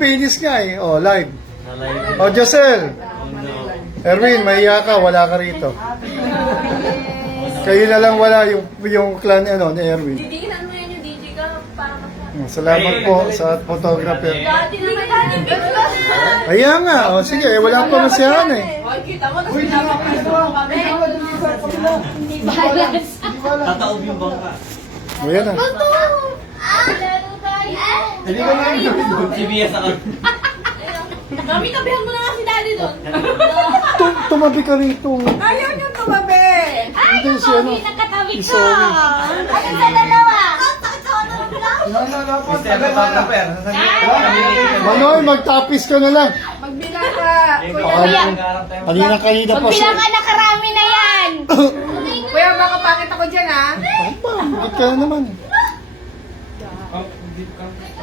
penis nga eh. Oh, live. Nalive. Oh, Jocel. Oh no. Erwin, mahiya ka, wala ka rito. Kayo na lang wala yung clan ano, ni Erwin. Didikinan mo yan yung DJ ka para Salamat po sa photographer. Dati naman dati picture. Ayan nga, oh, sige, wala pa masyahan eh. Hoy, kita mo, tapos pinapapicture mo kami. Hindi balance. Tataob yung bangka. Ayan na. Lalo tayo. Hindi ka lang CBS ako. Mami, tabihan mo na nga si daddy doon. Tumabi ka rito. Ayaw niyo tumabi. Hindi si ano. Nakatabi Si Zoe. Ano sa dalawa? Mr. Photographer. Manoy, magtapis ka na lang. Magbilang ka. Kanina pa siya. Magbilang ka na karami na yan. Kuya, baka bakit ako dyan ha? Apa, bakit ka na naman?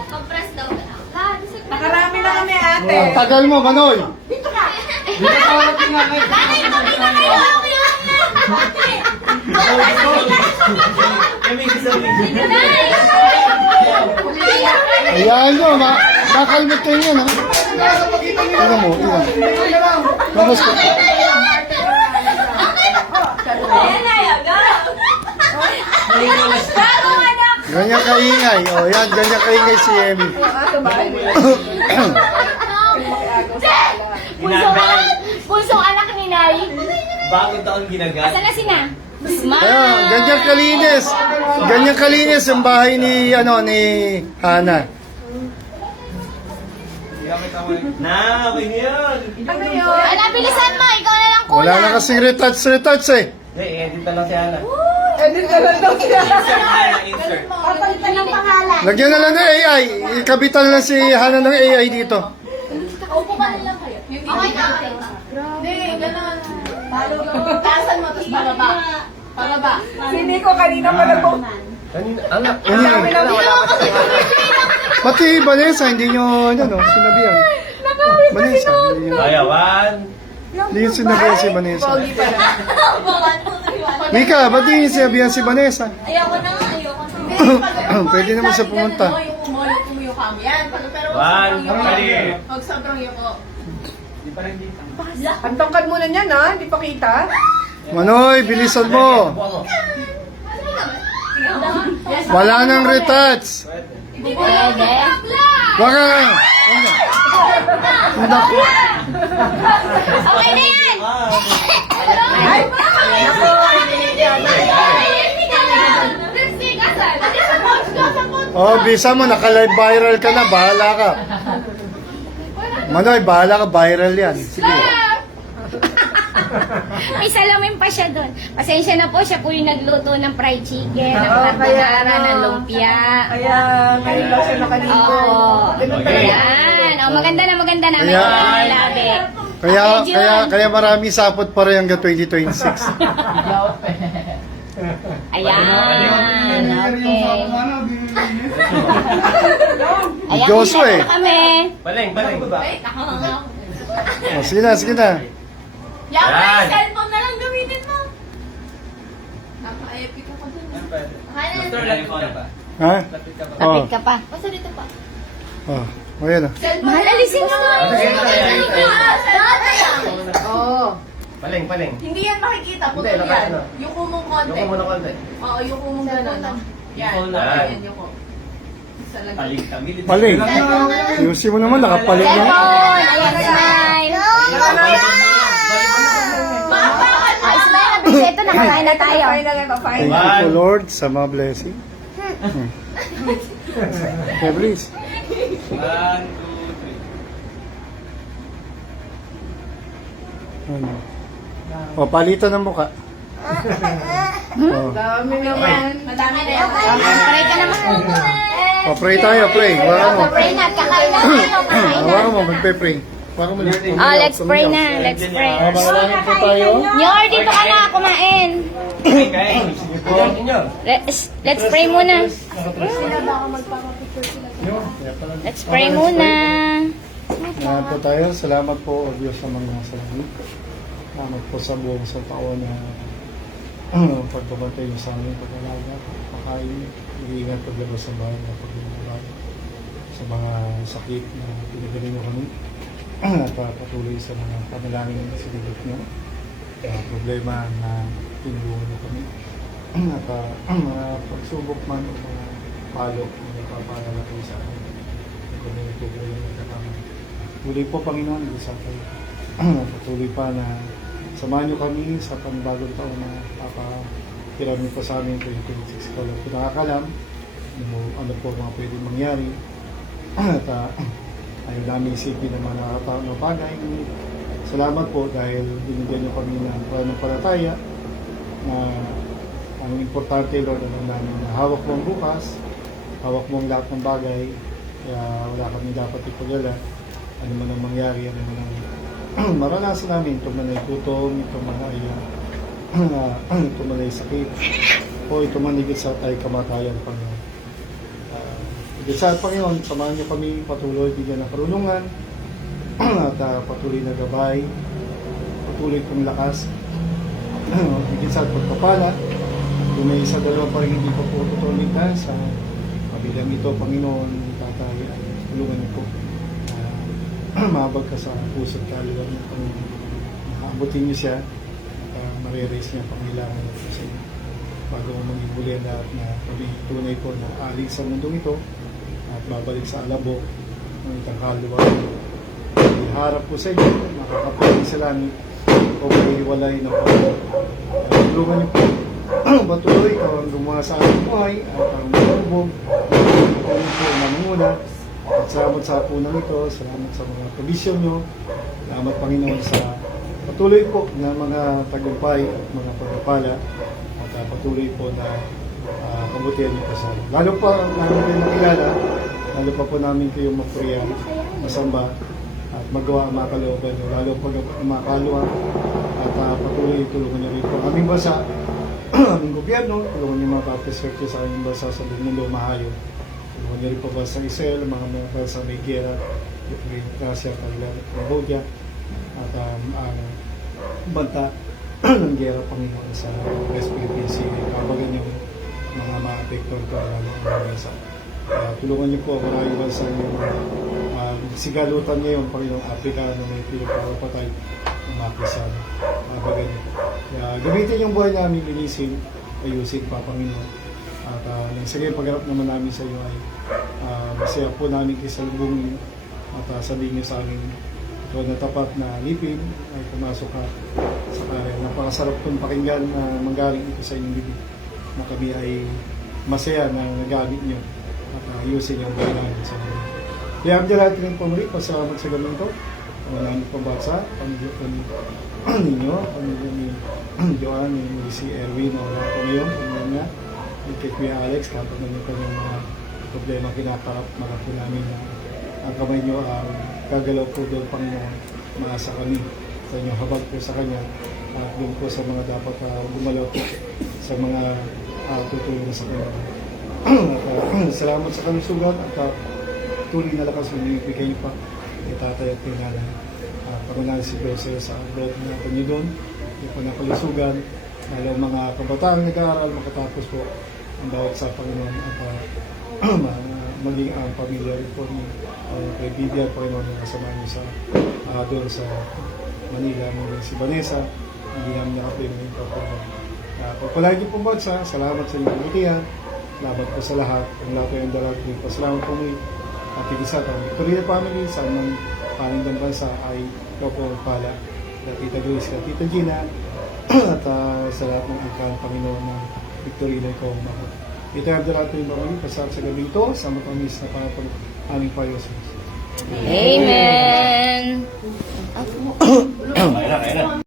Compress daw. Nakarami na kami ate. Oh, tagal mo, Manoy. Dito ka. Bakit magkita kayo? Kami sabi. Ayan nyo, makalmit kayo yan, ha? Tingnan mo, tingnan. Vamos ka. Ayan na, yaga. Bagong anak. Ganyan kaingay. O, yan, ganyan kaingay si Emmy. Punsong anak ni Nay. Bagong taon ginagat. Asan na sina? Ayan, ganyan kalinis. Ganyan kalinis yung bahay ni, ano, ni Hana. Na, okay na yan. Ano yun? Ano, bilisan mo. Ikaw na lang kulang. Wala na kasing retouch eh. Edit na lang si Ana. Edit ka lang daw siya. Insert na, insert. Papalitan ng pangalan. Lagyan na lang ng AI. Ikabitan lang si Hana ng AI dito. Upo ka na lang kayo. Okay na. Hindi, gano'n. Tasan mo, tapos bababa. Bababa. Sini ko kanina pa nag Kanina, anak. Pati Vanessa, hindi nyo, ano, sinabihan. Vanessa, hindi nyo. Kaya, one. Hindi nyo sinabihan si Vanessa. Bawan mo, nariwan. Mika, ba't di nyo sinabihan si Vanessa? Ayoko na nga, ayoko na. Pwede naman siya pumunta. Yung umuyo kami yan. Pero One, ready. Huwag sobrang yuko. Ang tangkad mo na niyan ha, hindi pa kita. Manoy, bilisan mo. Wala nang retouch. Pwede. Baka. Naku. Okay na yan! Ay, ako. Lipstick, asan? Ate, sa pouch ko, sa pouch. Oh, bisa mo, naka-live viral ka na. Bahala ka. Manoy, bahala ka. Viral yan. Sige. May salamin pa siya doon. Pasensya na po, siya po yung nagluto ng fried chicken, ng Oo, carbonara, kaya ng lumpia. Kaya, ngayon daw siya nakaligo. Oo. Okay. Ayan. Oh, maganda na may Ayan. labi. Kaya marami sapot pa rin hanggang 2026. Ayan. Okay. Ayan, Joshua eh. na kami. Paling, paling. Wait, ako nga. Oh, sige na, sige na. Yan, Yan. cellphone na lang gamitin mo. Naka-epic ako dun. Okay na. Ha? Oh, Lapit ka pa. Basta dito pa. oh. Ayan na. Cellphone. Mahal, alisin mo. Oo. Paling, paling. Hindi yan makikita. Putol Hindi, yan. nakasano. Yuko mong konti. Yung muna konti. Oo, yuko mong gano'n. Yan. Yan. Yan, yuko. Isa lang. Paling kami. Paling. Yusin mo naman, nakapalig na. Cellphone. Ayan, smile. Ah, smile na biseto. Nakakain na tayo. Final ito, Thank final. you po, Lord, sa mga blessing. Okay, please. 1, 2, 3. Ano? O, palitan ng muka. Oh. Dami naman. Madami na yan. Pray ka naman. O, pray tayo, pray. Hawakan mo. Pray na. Kakain na tayo. Kakain na. Hawakan mo, magpe-pray. Hawakan mo. Oh, let's pray na. Let's pray. Mabalangin po tayo. Nyor, dito ka na. Kumain. Okay. Let's pray muna. Let's pray muna. Salamat po tayo. Salamat po, O Diyos, sa mga nasa langit. Salamat po sa buong sa taon na pagbabatay niyo sa amin, pag-alaga, pagkain, mag-iingat paglabas sa bahay na pag-alaga. Sa mga sakit na pinagaling nyo kami at patuloy sa mga panalangin na sinilip nyo, problema na tinulungan nyo kami at mga pagsubok man o mga palo na nagpapalalaki sa akin kami nagtutuloy ng katama. Tuloy po Panginoon, isa kayo patuloy pa na samahan nyo kami sa panibagong taon na papakiram nyo po sa amin 2026 ko lang po nakakalam ano po mga pwedeng mangyari at ayaw namin isipin ng mga nakataon na bagay. Salamat po dahil binigyan nyo kami ng pananampalataya na ang importante Lord alam namin na hawak mo ang bukas, hawak mo ang lahat ng bagay, kaya wala kami dapat ipagala ano man ang mangyari, ano man ang maranasan namin, ito man ay gutom, ito man ay sakit o ito man higit sa tayo kamatayan Panginoon. Higit sa Panginoon, samahan niyo kami patuloy bigyan ng karunungan at patuloy na gabay, patuloy pong lakas, higit sa pagpapala. Kung may isa dalawa pa rin hindi pa po totoo ligtas sa kabilang ito, Panginoon, Tatay, tulungan niyo po. Mahabag ka sa puso't kaluluwa niyo, Panginoon. Nakabutin niyo siya at mariraise niya pangailangan niyo po sa inyo. Bago maging muli ang lahat na kami tunay po na aling sa mundong ito at babalik sa alabok ng itang kaluluwa niyo. Iharap po sa inyo, makakapiling sa langit o maiwalay na po. Tulungan niyo po. Patuloy, ikaw ang gumawa sa ating buhay at ang matubog. Ikaw po mamuna. At salamat sa punang ito, salamat sa mga provision nyo. Salamat Panginoon sa patuloy po na mga tagumpay at mga pagpapala at patuloy po na kabutihan niyo po sa lalo pa namin kayo nakilala, lalo pa po namin kayo mapuriyan, masamba at magawa ang mga kalooban nyo, lalo pag makalwa at patuloy tulungan niyo rin po ang aming bansa, aming gobyerno, tulungan niyo mga kapeswerte sa aming bansa sa buong mundo mahayo. Tulungan niyo rin po ba sa Israel, mga bansa may gera, Russia, Thailand, Cambodia, at ang banta ng gera Panginoon sa West Philippine Sea. Kabagan yung mga ma-apektuhan ko ang mga bansa. Tulungan niyo po ang mga bansa yung sigalutan niyo yung Panginoong Africa na may pinagpapatay ng mga Kristiyan. Kabagan niyo po. Gamitin yung buhay namin, linisin, ayusin pa Panginoon. At sige, pagharap naman namin sa iyo ay masaya po namin kisalubungin at sabihin niyo sa amin ito na tapat na lipin ay pumasok ka sa kaya. Napakasarap kong pakinggan na manggaling ito sa inyong bibig na kami ay masaya na nagamit niyo at ayusin yung buhay namin sa inyo. Kaya ang lahat rin po muli, pasalamat sa gamin ito. Ang namin pambansa, pamilya po ninyo, pamilya ni Joanne, ni si Erwin, na wala po ngayon, pamilya niya, kay Kuya Alex, kapag namin po yung mga problema kinaparap, mga po namin na ang kamay nyo ang gagalaw po doon, Panginoon, maasa kami sa inyong habag po sa Kanya at doon po sa mga dapat gumalaw po sa mga tutulong sa Kanya. At salamat sa kalusugan at tuloy na lakas na ibigay niyo pa kay Tatay at Pinala. Pangunahan si Jose sa abroad na kanyo doon, yung po na kalusugan, lalo mga kabataan nag-aaral, makatapos po ang bawat sa Panginoon at maging ang pamilya rin po ni kay Bibian, Panginoon, na kasama niyo sa doon sa Manila, maging si Vanessa, hindi namin nakaplay ng ito po. Pagpalagi po bansa, salamat sa inyong kabutihan, salamat po sa lahat, ang lahat ay ang dalag po. Salamat po muli at tigisa ang Victoria family sa anong panindang bansa ay ikaw po pala. Tita Luis, Tita Gina, at sa lahat ng angkan, Panginoon, ng Victorino ko mahal. Ito ang dalato yung mga pasar sa gabi ito sa matamis na pangatang aming payos. Amen. Kaya na.